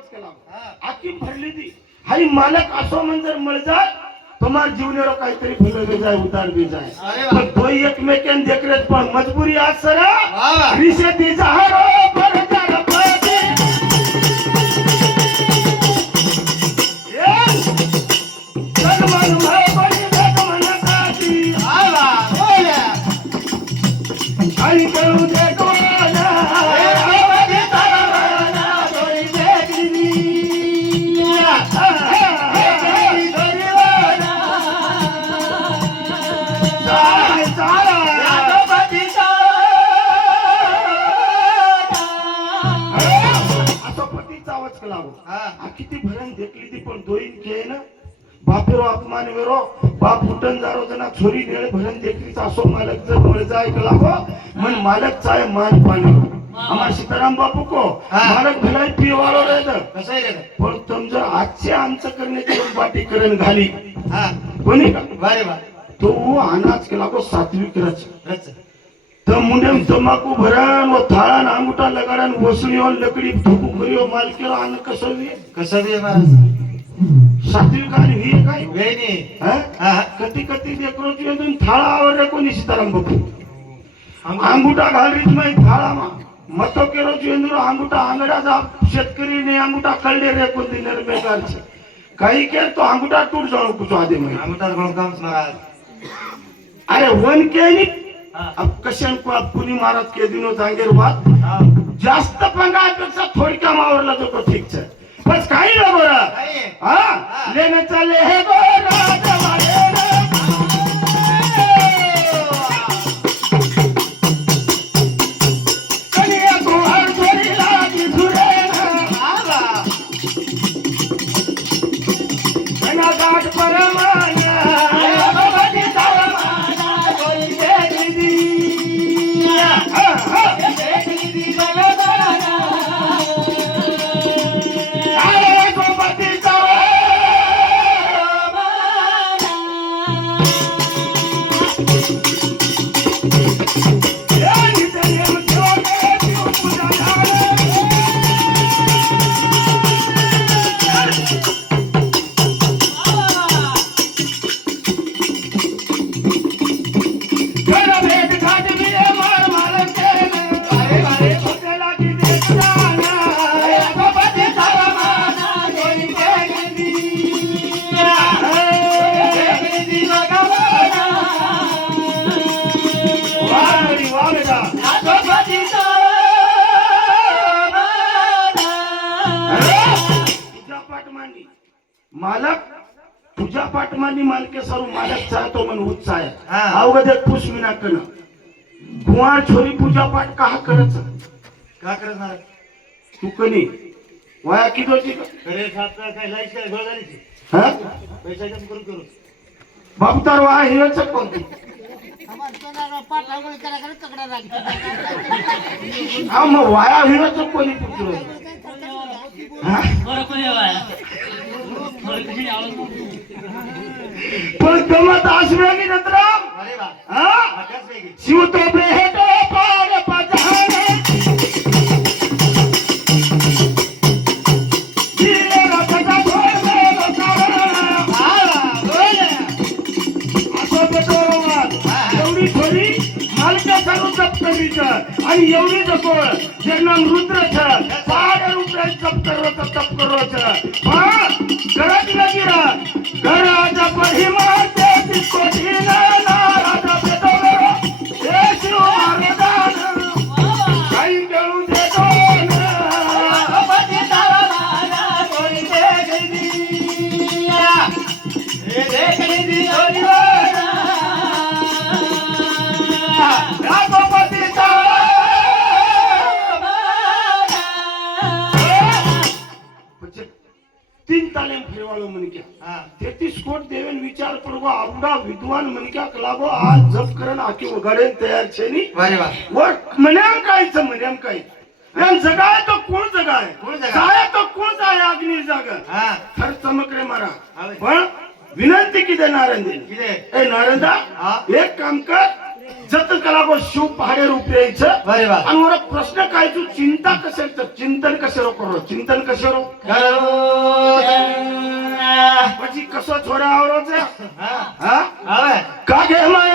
आवाज केला आखी भरली ती हाई मालक असो म्हणजे मळजा तुम्हार जीवनेरो काहीतरी भले जाय उतार भी जाय पण तो एकमेकांना देखरेख पण मजबुरी आज सरा रिशे ती जहारो पर जरपती ये सन्मान भाई बड़ी देख मनकाती आवा बोला आई करू देखो ना आवदी तारा तोई देखनी किती भरण देखली ती पण दोईन के ना बापेरो अपमान वेरो बाप उठन जारो जना छोरी नेळे भरण देखलीच असो मालक जर मळजा ऐकला हो मन मालक चाय मान पाणी आम्हा सीताराम बापू को मालक भलाई पिवालो रे कसं रे पण तुम जर आजचे आमचं करण्याची बाटी करण घाली कोणी का वारे वा तो अनाज केला को सात्विक रच तर मुंडेम तंबाखू भरण व थाळान अंगुठा लगाडन वसुलीवर लकडी ठोकू करियो माल केला अन्न कसं महाराज सात्विक आणि ही काय वेणी कती कती देखरोची अजून थाळा आवरे कोणी सीताराम बापू अंगुठा घालीत नाही थाळा मा मतो केरो चेंद्र अंगुठा आंगडाचा शेतकरी ने अंगुठा कळले रे कोण दिले बेकारचे काही के तो अंगुठा टूट जाऊ कुछ आदे में अंगुठा कोण काम महाराज अरे वन के नी अब कशन को अब पुनी महाराज के दिनों जांगेर बात जास्त पंगापेक्षा थोडक्या मावरला तो ठीक छे बस काही ना गोरा हां लेने चले हे गोरा जवाले कनिया को हर छोरी लागी झुरे आवा बना गाट पर माया भगवती तारमाना कोई देखली देखली भगवाना आए गोपति मालक तुझ्या पाठमानी मालके सरू मालक चाहतो मन उत्साह अवगत पुष्मिना कन कुवार छोरी पूजा पाठ का करच का करणार तू कनी वाया किती होती करे सातला काय लाईस काय गोळगालीची हां पैसा कम करू बापतार वाया हेच कोणती आम्हाला सोनारा पाठ आवळ करा करा तगडा लागली हा मग वाया हेच कोणी पुत्र हां बरं कोणी वाया पण गमत आसवेगी नतराम अरे वा हां शिव तो बेहटो पार पजहाने दिले रखता भोर में बसावना हां बोले असो बेटो एवढी थोडी मालका सर्व सप्तमीचा आणि एवढी जकोळ जन्म रुद्र छ सारे रुद्र जप करो छ हां गरज लगी रहा घर आजा पढ़ी मारते जिसको जीना नाराजा बेटो देश मारदान कहीं गलू देखो ना बच्चे तारा माना कोई देख दिया ये देख ली थोड़ी वाला रातो बच्चे तारा तीन तालीम फेवाळो मनक्या 33 कोट देवेन विचार करगो आवडा विद्वान मनक्या कलाबो आज जप करन आके वगाडे तयार छे नी वारे वा वर मन्याम कायच मन्याम काय यान जगाय तो कोण जगाय जाय तो कोण जाय अग्नी जाग हां थर चमक रे मारा पण विनंती किदे नारंदी किदे ए नारंदा एक काम कर जत कला गो शिव पहाडे रूप यायचं अरे वा आणि मला प्रश्न काय तू चिंता कशाचं चिंतन कशारो करो चिंतन कशारो करो પછી કશો છોડા આવરો છે હા હા આવે કાગે માં